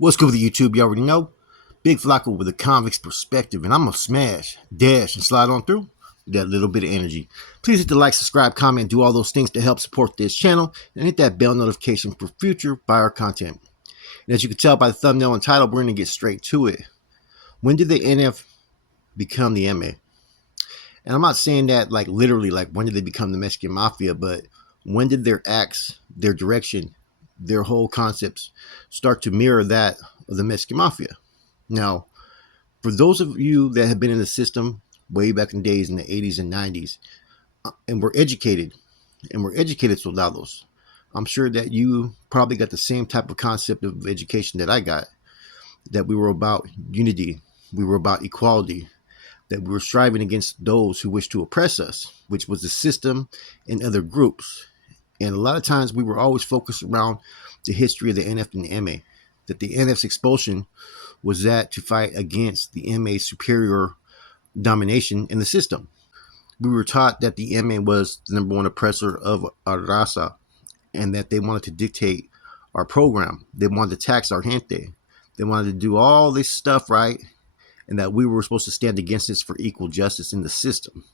What's good with the YouTube? You already know. Big Flacco with a convict's perspective, and I'm gonna smash, dash, and slide on through with that little bit of energy. Please hit the like, subscribe, comment, do all those things to help support this channel, and hit that bell notification for future buyer content. And as you can tell by the thumbnail and title, we're gonna get straight to it. When did the NF become the MA? And I'm not saying that like literally, like when did they become the Mexican Mafia, but when did their acts, their direction, their whole concepts start to mirror that of the Mexican Mafia? Now, for those of you that have been in the system way back in days in the 80s and 90s, and were educated, soldados, I'm sure that you probably got the same type of concept of education that I got, that we were about unity, we were about equality, that we were striving against those who wished to oppress us, which was the system and other groups. And a lot of times we were always focused around the history of the NF and the MA, that the NF's expulsion was that to fight against the MA's superior domination in the system. We were taught that the MA was the number one oppressor of our raza, and that they wanted to dictate our program. They wanted to tax our gente. They wanted to do all this stuff, right? And that we were supposed to stand against this for equal justice in the system.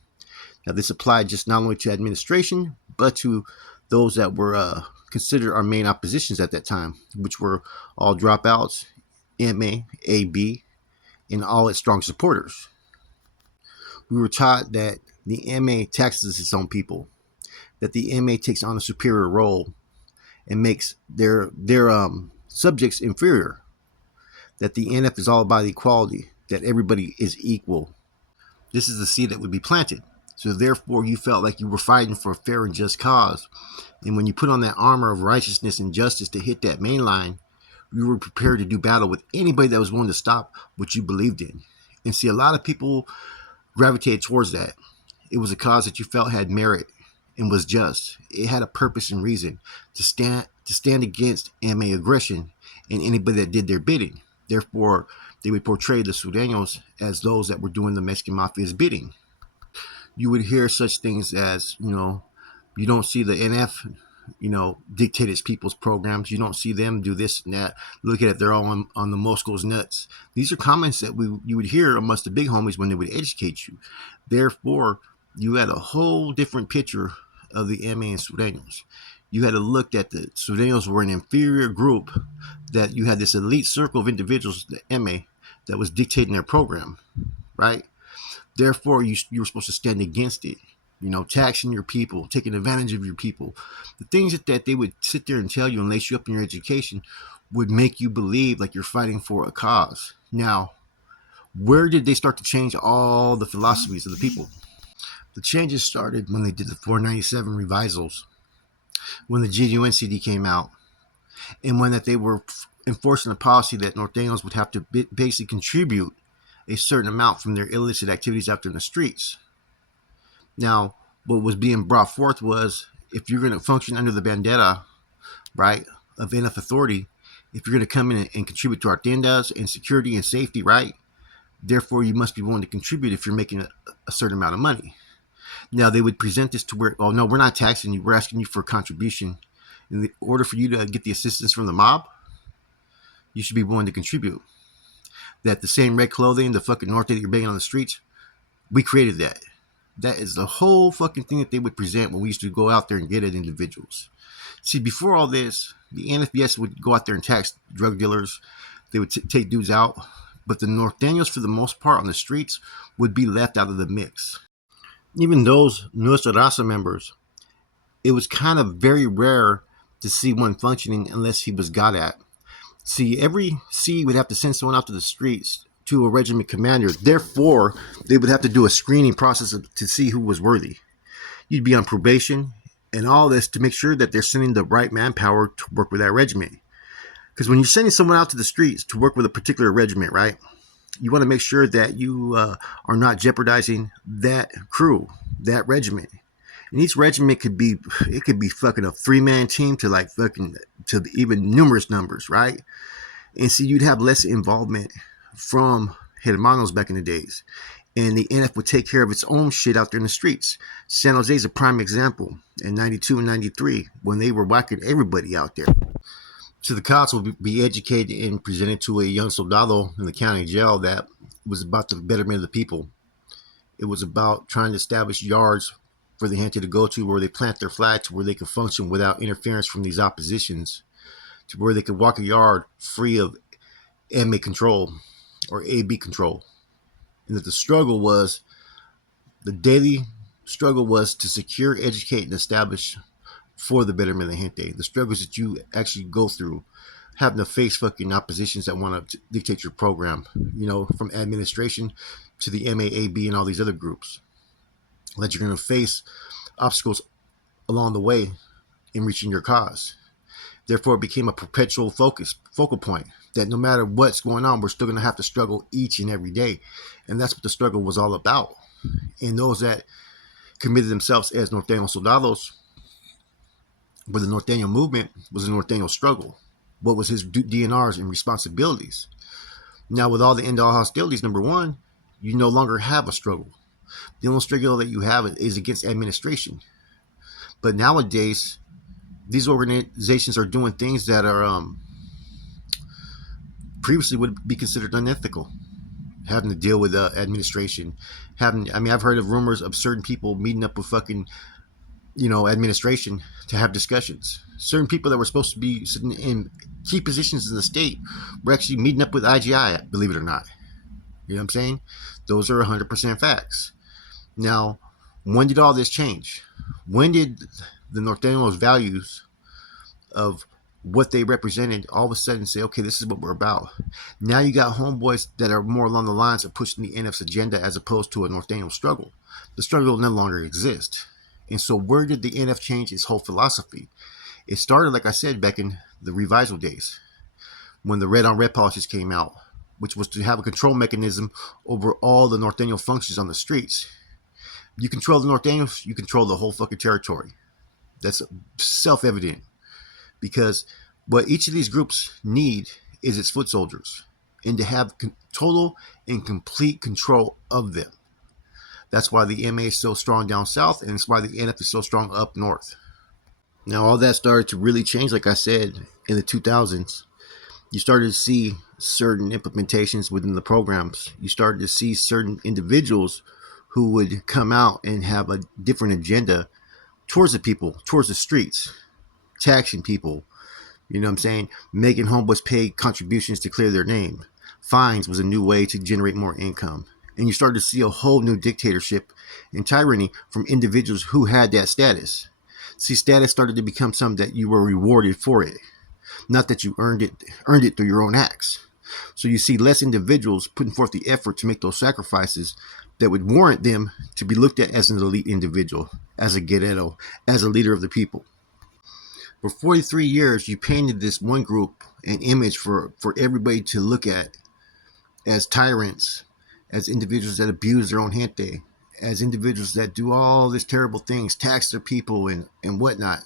Now, this applied just not only to administration, but to those that were considered our main oppositions at that time, which were all dropouts, MA, AB, and all its strong supporters. We were taught that the MA taxes its own people, that the MA takes on a superior role and makes their subjects inferior, that the NF is all about equality, that everybody is equal. This is the seed that would be planted. So therefore, you felt like you were fighting for a fair and just cause. And when you put on that armor of righteousness and justice to hit that main line, you were prepared to do battle with anybody that was willing to stop what you believed in. And see, a lot of people gravitated towards that. It was a cause that you felt had merit and was just. It had a purpose and reason to stand against MA aggression and anybody that did their bidding. Therefore, they would portray the Sureños as those that were doing the Mexican Mafia's bidding. You would hear such things as, you don't see the NF, dictate its people's programs. You don't see them do this and that. Look at it, they're all on the Moscow's nuts. These are comments that you would hear amongst the big homies when they would educate you. Therefore, you had a whole different picture of the MA and Sureños. You had to look at the Sureños were an inferior group, that you had this elite circle of individuals, the MA, that was dictating their program, right? Therefore, you were supposed to stand against it, taxing your people, taking advantage of your people. The things that they would sit there and tell you and lace you up in your education would make you believe like you're fighting for a cause. Now, where did they start to change all the philosophies of the people? The changes started when they did the 497 revisals, when the GUN CD came out, and when that they were enforcing a policy that Norteños would have to basically contribute a certain amount from their illicit activities out there in the streets. Now, what was being brought forth was, if you're going to function under the bandera, right, of NF authority, if you're going to come in and contribute to our tiendas and security and safety, right, therefore you must be willing to contribute if you're making a certain amount of money. Now, they would present this to where, oh, no, we're not taxing you. We're asking you for a contribution. In order for you to get the assistance from the mob, you should be willing to contribute. That the same red clothing, the fucking Norte that you're begging on the streets, we created that. That is the whole fucking thing that they would present when we used to go out there and get at individuals. See, before all this, the NFBS would go out there and tax drug dealers. They would take dudes out. But the Norteños, for the most part, on the streets, would be left out of the mix. Even those Nuestra Raza members, it was kind of very rare to see one functioning unless he was got at. See, every C would have to send someone out to the streets to a regiment commander. Therefore, they would have to do a screening process to see who was worthy. You'd be on probation and all this to make sure that they're sending the right manpower to work with that regiment. Because when you're sending someone out to the streets to work with a particular regiment, right, you want to make sure that you are not jeopardizing that crew, that regiment. And each regiment could be fucking a 3-man team to even numerous numbers, right? And so you'd have less involvement from hermanos back in the days. And the NF would take care of its own shit out there in the streets. San Jose is a prime example in 92 and 93 when they were whacking everybody out there. So the cops will be educated and presented to a young soldado in the county jail that was about the betterment of the people. It was about trying to establish yards for the gente to go to where they plant their flag to where they could function without interference from these oppositions, to where they could walk a yard free of MA control or AB control. And that the daily struggle was to secure, educate, and establish for the betterment of the gente. The struggles that you actually go through, having to face fucking oppositions that want to dictate your program, from administration to the MAAB and all these other groups. That you're going to face obstacles along the way in reaching your cause. Therefore, it became a perpetual focal point that no matter what's going on, we're still going to have to struggle each and every day. And that's what the struggle was all about. And those that committed themselves as Norteño soldados, where the Norteño movement was a Norteño struggle. What was his DNRs and responsibilities? Now, with all the end all hostilities, number one, you no longer have a struggle. The only struggle that you have is against administration. But nowadays, these organizations are doing things that are previously would be considered unethical. Having to deal with administration, I've heard of rumors of certain people meeting up with fucking, administration to have discussions. Certain people that were supposed to be sitting in key positions in the state were actually meeting up with IGI, believe it or not. You know what I'm saying? Those are 100% facts. Now, when did all this change? When did the Norteños' values of what they represented all of a sudden say, okay, this is what we're about? Now you got homeboys that are more along the lines of pushing the NF's agenda as opposed to a Norteño struggle. The struggle no longer exists. And so where did the NF change its whole philosophy? It started, like I said, back in the revisal days when the red on red policies came out, which was to have a control mechanism over all the Norteño functions on the streets. You control the Norteños, you control the whole fucking territory. That's self-evident, because what each of these groups need is its foot soldiers, and to have total and complete control of them. That's why the MA is so strong down south, and it's why the NF is so strong up north. Now, all that started to really change, like I said, in the 2000s. You started to see certain implementations within the programs. You started to see certain individuals who would come out and have a different agenda towards the people, towards the streets, taxing people, you know what I'm saying, making homeboys pay contributions to clear their name. Fines was a new way to generate more income. And you started to see a whole new dictatorship and tyranny from individuals who had that status. See, status started to become something that you were rewarded for it, not that you earned it through your own acts. So you see less individuals putting forth the effort to make those sacrifices that would warrant them to be looked at as an elite individual, as a guerrero, as a leader of the people. For 43 years, you painted this one group an image for everybody to look at as tyrants, as individuals that abuse their own gente, as individuals that do all these terrible things, tax their people and whatnot,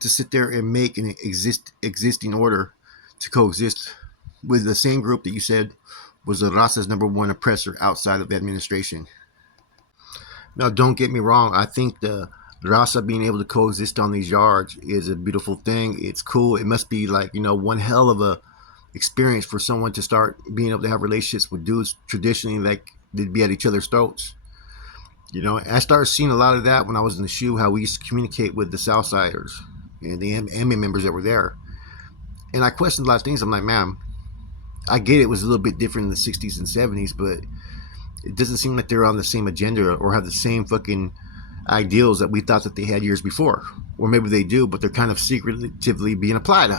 to sit there and make an existing order to coexist with the same group that you said was the Raza's number one oppressor outside of the administration. Now, don't get me wrong. I think the Raza being able to coexist on these yards is a beautiful thing. It's cool. It must be like, one hell of a experience for someone to start being able to have relationships with dudes traditionally like they'd be at each other's throats. I started seeing a lot of that when I was in the shoe, how we used to communicate with the Southsiders and the MA members that were there. And I questioned a lot of things. I'm like, man, I get it was a little bit different in the 60s and 70s, but it doesn't seem like they're on the same agenda or have the same fucking ideals that we thought that they had years before. Or maybe they do, but they're kind of secretively being applied.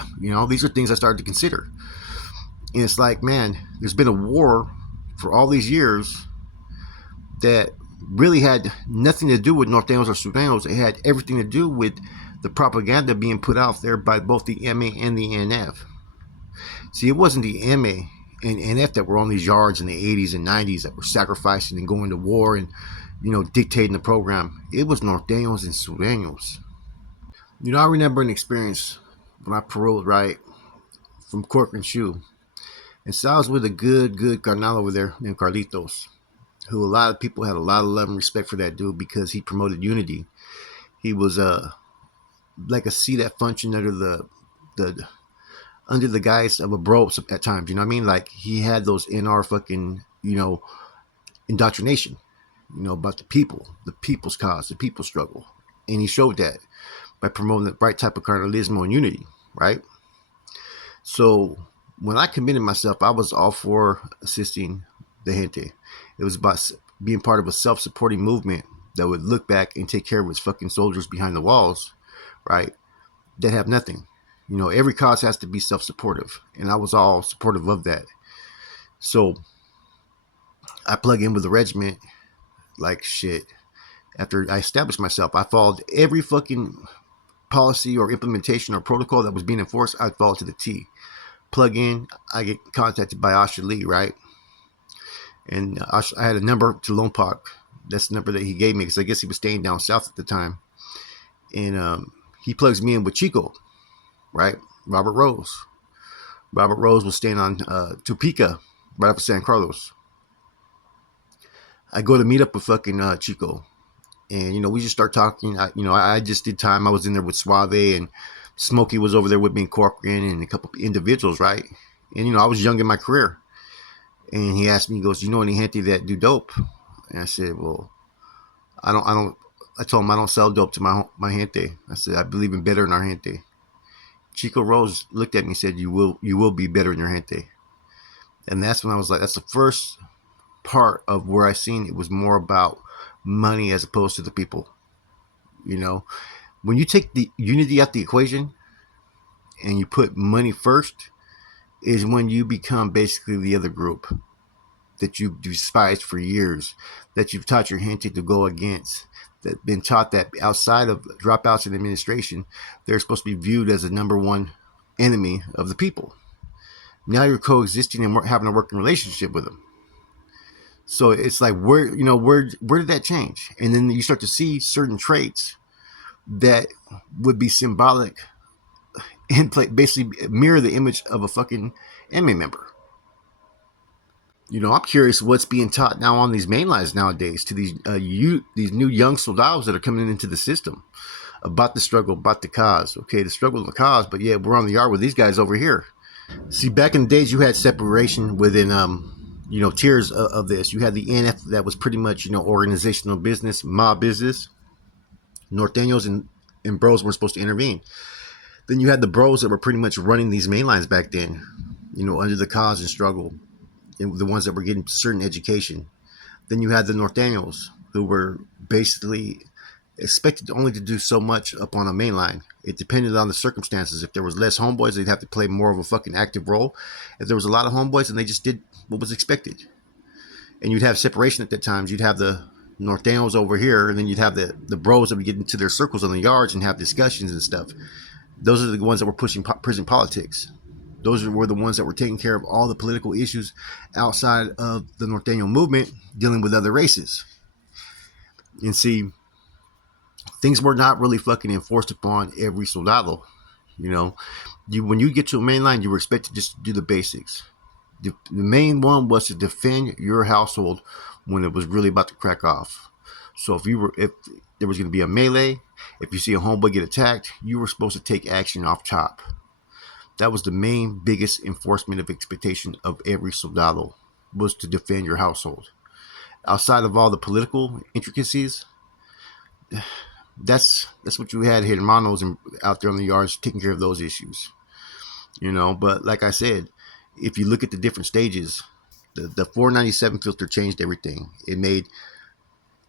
These are things I started to consider. And it's like, man, there's been a war for all these years that really had nothing to do with Norteños or Sureños. It had everything to do with the propaganda being put out there by both the MA and the NF. See, it wasn't the MA and NF that were on these yards in the 80s and 90s that were sacrificing and going to war and, dictating the program. It was Norteños and Sureños. I remember an experience when I paroled, right, from Corcoran Shoe. And so I was with a good carnal over there named Carlitos, who a lot of people had a lot of love and respect for that dude because he promoted unity. He was like a seat that functioned under the the under the guise of a bro at times. You know what I mean? Like he had those in our fucking indoctrination. About the people's cause, the people's struggle, and he showed that by promoting the right type of carnalism and unity, right? So when I committed myself, I was all for assisting the gente. It was about being part of a self-supporting movement that would look back and take care of its fucking soldiers behind the walls, right? That have nothing. Every cause has to be self-supportive, and I was all supportive of that. So I plug in with the regiment like shit. After I established myself, I followed every fucking policy or implementation or protocol that was being enforced. I followed to the T. Plug in, I get contacted by Asha Lee, right? And I had a number to Lone Park. That's the number that he gave me because I guess he was staying down south at the time. And he plugs me in with Chico, right? Robert Rose. Robert Rose was staying on Topeka, right off of San Carlos. I go to meet up with fucking Chico. And, we just start talking. I just did time. I was in there with Suave, and Smokey was over there with me and Corcoran and a couple of individuals, right? And, I was young in my career. And he asked me, he goes, you know any gente that do dope? And I said, well, I told him I don't sell dope to my gente. I said, I believe in better in our gente. Chico Rose looked at me and said, you will be better in your gente. And that's when I was like, that's the first part of where I seen it was more about money as opposed to the people. When you take the unity out the equation and you put money first, is when you become basically the other group that you've despised for years, that you've taught your gente to go against, that been taught that outside of dropouts in administration, they're supposed to be viewed as the number one enemy of the people. Now you're coexisting and having a working relationship with them. So it's like, where did that change? And then you start to see certain traits that would be symbolic and basically mirror the image of a fucking MA member. I'm curious what's being taught now on these main lines nowadays to these new young soldados that are coming into the system about the struggle, about the cause. Okay, the struggle and the cause, but yeah, we're on the yard with these guys over here. See, back in the days, you had separation within tiers of this. You had the NF that was pretty much organizational business, mob business. Norteños and bros were supposed to intervene. Then you had the bros that were pretty much running these main lines back then, under the cause and struggle, and the ones that were getting certain education. Then you had the Norteños, who were basically expected only to do so much up on a main line. It depended on the circumstances. If there was less homeboys, they'd have to play more of a fucking active role. If there was a lot of homeboys, then they just did what was expected. And you'd have separation at that times. You'd have the Norteños over here, and then you'd have the bros that would get into their circles on the yards and have discussions and stuff. Those are the ones that were pushing prison politics. Those were the ones that were taking care of all the political issues outside of the Norteño movement, dealing with other races. And see, things were not really fucking enforced upon every soldado. When you get to a main line, you were expected just to do the basics. The main one was to defend your household when it was really about to crack off. So if there was going to be a melee, if you see a homeboy get attacked, you were supposed to take action off top. That was the main, biggest enforcement of expectation of every soldado, was to defend your household. Outside of all the political intricacies, that's what you had hermanos out there on the yards taking care of those issues. But like I said, if you look at the different stages, the 497 filter changed everything. It made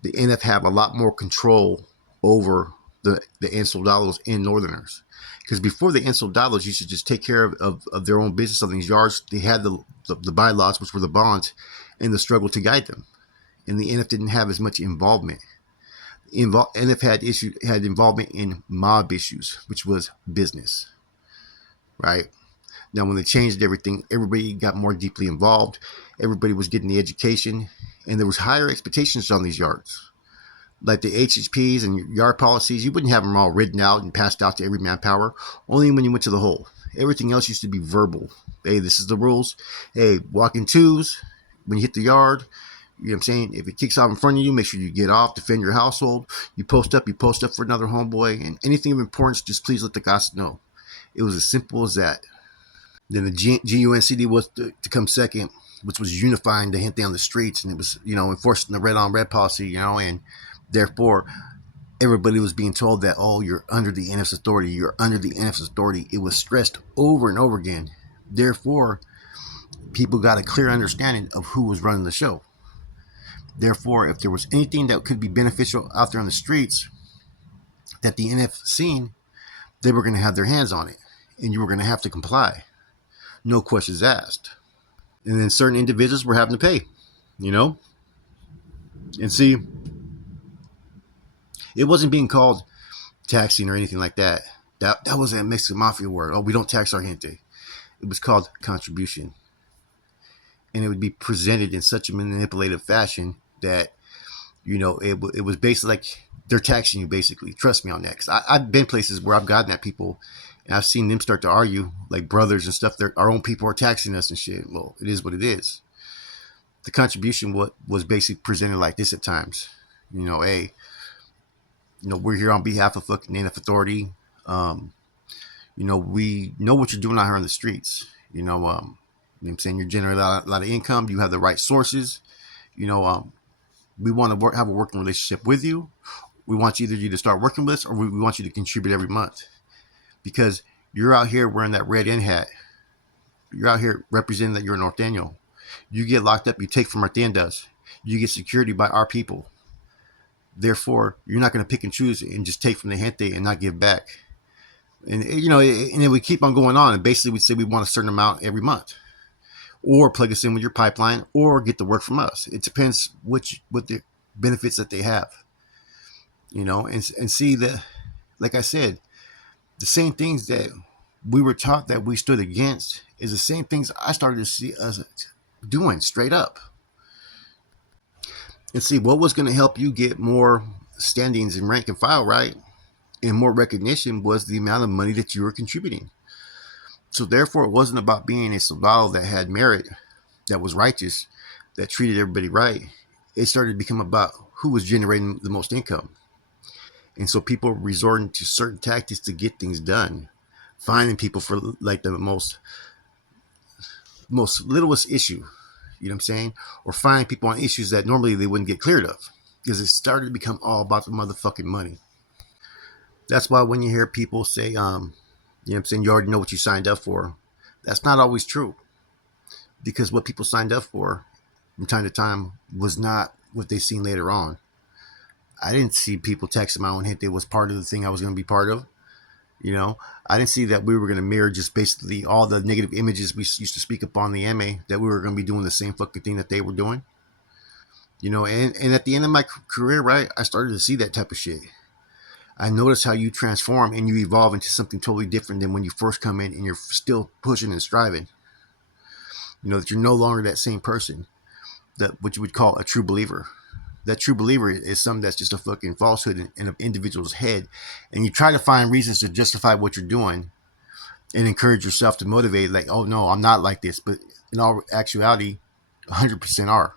the NF have a lot more control over the Ensoldados and Northerners. Because before the Ensoldados used to just take care of their own business on these yards, they had the bylaws, which were the bonds, and the struggle to guide them. And the NF didn't have as much involvement. NF had involvement in mob issues, which was business, right? Now, when they changed everything, everybody got more deeply involved. Everybody was getting the education, and there was higher expectations on these yards. Like the HHPs and yard policies, you wouldn't have them all written out and passed out to every manpower, only when you went to the hole. Everything else used to be verbal. Hey, this is the rules. Hey, walk in twos. When you hit the yard, you know what I'm saying? If it kicks off in front of you, make sure you get off, defend your household. You post up for another homeboy, and anything of importance, just please let the guys know. It was as simple as that. Then the GUNCD was to come second, which was unifying the gente on the streets, and it was, enforcing the red on red policy, and therefore everybody was being told that, oh, you're under the NF's authority, you're under the NF's authority. It was stressed over and over again. Therefore, people got a clear understanding of who was running the show. Therefore, if there was anything that could be beneficial out there on the streets that the NF seen, they were going to have their hands on it, and you were going to have to comply. No questions asked. And then certain individuals were having to pay, you know? And see, it wasn't being called taxing or anything like that. That was a Mexican Mafia word. Oh, we don't tax our gente. It was called contribution. And it would be presented in such a manipulative fashion that, it was basically like they're taxing you, basically. Trust me on that. Because I've been places where I've gotten at people and I've seen them start to argue, like brothers and stuff. Our own people are taxing us and shit. Well, it is what it is. The contribution was basically presented like this at times. Hey, we're here on behalf of fucking NF Authority. We know what you're doing out here on the streets. I'm saying you're generating a lot of income. You have the right sources. We want to have a working relationship with you. We want you to start working with us, or we want you to contribute every month, because you're out here wearing that red N hat. You're out here representing that you're a Norteño. You get locked up, you take from our tiendas. You get security by our people. Therefore, you're not going to pick and choose and just take from the gente and not give back. And then we keep on going on. And basically, we say we want a certain amount every month, or plug us in with your pipeline, or get the work from us. It depends what the benefits that they have. And see that, like I said, the same things that we were taught that we stood against is the same things I started to see us doing straight up. And see, what was going to help you get more standings in rank and file, right? And more recognition was the amount of money that you were contributing. So therefore, it wasn't about being a soldado that had merit, that was righteous, that treated everybody right. It started to become about who was generating the most income. And so people were resorting to certain tactics to get things done, finding people for like the most littlest issue, you know what I'm saying? Or finding people on issues that normally they wouldn't get cleared of, because it started to become all about the motherfucking money. That's why when you hear people say, you know what I'm saying, you already know what you signed up for, that's not always true. Because what people signed up for from time to time was not what they seen later on. I didn't see people texting my own hit that was part of the thing I was going to be part of. I didn't see that we were going to mirror just basically all the negative images we used to speak upon the MA, that we were going to be doing the same fucking thing that they were doing. And at the end of my career, right, I started to see that type of shit. I noticed how you transform and you evolve into something totally different than when you first come in and you're still pushing and striving. That you're no longer that same person, that what you would call a true believer. That true believer is something that's just a fucking falsehood in an individual's head. And you try to find reasons to justify what you're doing and encourage yourself to motivate, like, oh no, I'm not like this. But in all actuality, 100% are.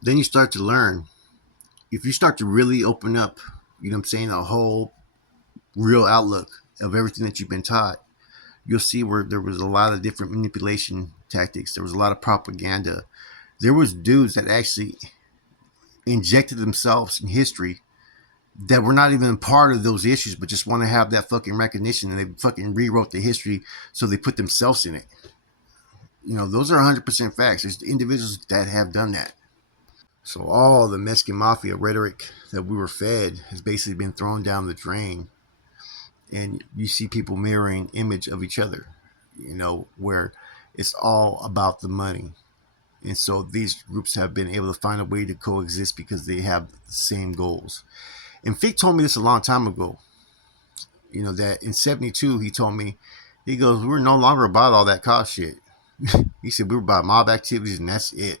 Then you start to learn. If you start to really open up, a whole real outlook of everything that you've been taught, you'll see where there was a lot of different manipulation tactics. There was a lot of propaganda. There was dudes that actually injected themselves in history that were not even part of those issues, but just want to have that fucking recognition, and they fucking rewrote the history so they put themselves in it. Those are 100% facts. There's individuals that have done that. So all the Mexican Mafia rhetoric that we were fed has basically been thrown down the drain. And you see people mirroring image of each other, where it's all about the money. And so these groups have been able to find a way to coexist because they have the same goals. And Fick told me this a long time ago, that in 72, he told me, he goes, we're no longer about all that cost shit. He said, we were about mob activities and that's it.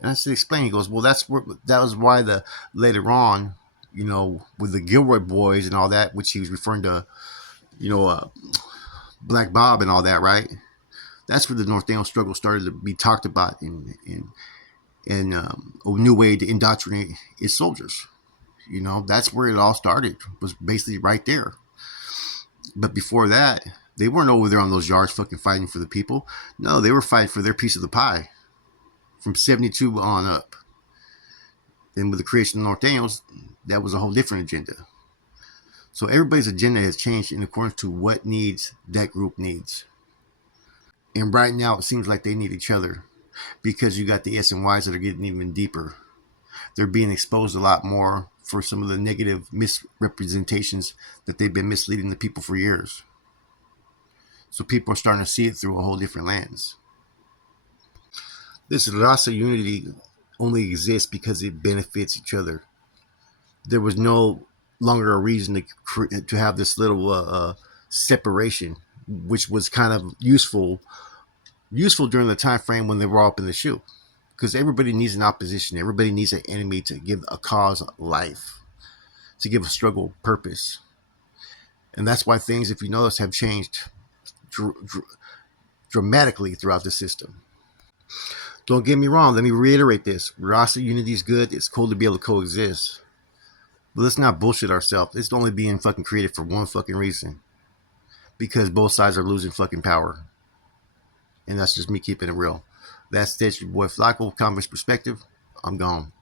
And I said, explain. He goes, well, that was why later on, with the Gilroy boys and all that, which he was referring to, Black Bob and all that, right? That's where the Norteño struggle started to be talked about and a new way to indoctrinate its soldiers. That's where it all started, was basically right there. But before that, they weren't over there on those yards fucking fighting for the people. No, they were fighting for their piece of the pie from 72 on up. Then with the creation of the Norteños, that was a whole different agenda. So everybody's agenda has changed in accordance to what needs that group needs. And right now, it seems like they need each other because you got the S and Ys that are getting even deeper. They're being exposed a lot more for some of the negative misrepresentations that they've been misleading the people for years. So people are starting to see it through a whole different lens. This Rasa unity only exists because it benefits each other. There was no longer a reason to have this little separation, which was kind of useful during the time frame when they were all up in the shoe, because everybody needs an opposition. Everybody needs an enemy to give a cause life, to give a struggle purpose. And that's why things, if you notice, have changed dramatically throughout the system. Don't get me wrong. Let me reiterate this. Rasa unity is good. It's cool to be able to coexist. But let's not bullshit ourselves. It's only being fucking created for one fucking reason. Because both sides are losing fucking power. And that's just me keeping it real. That's your boy Flacco, Converse Perspective. I'm gone.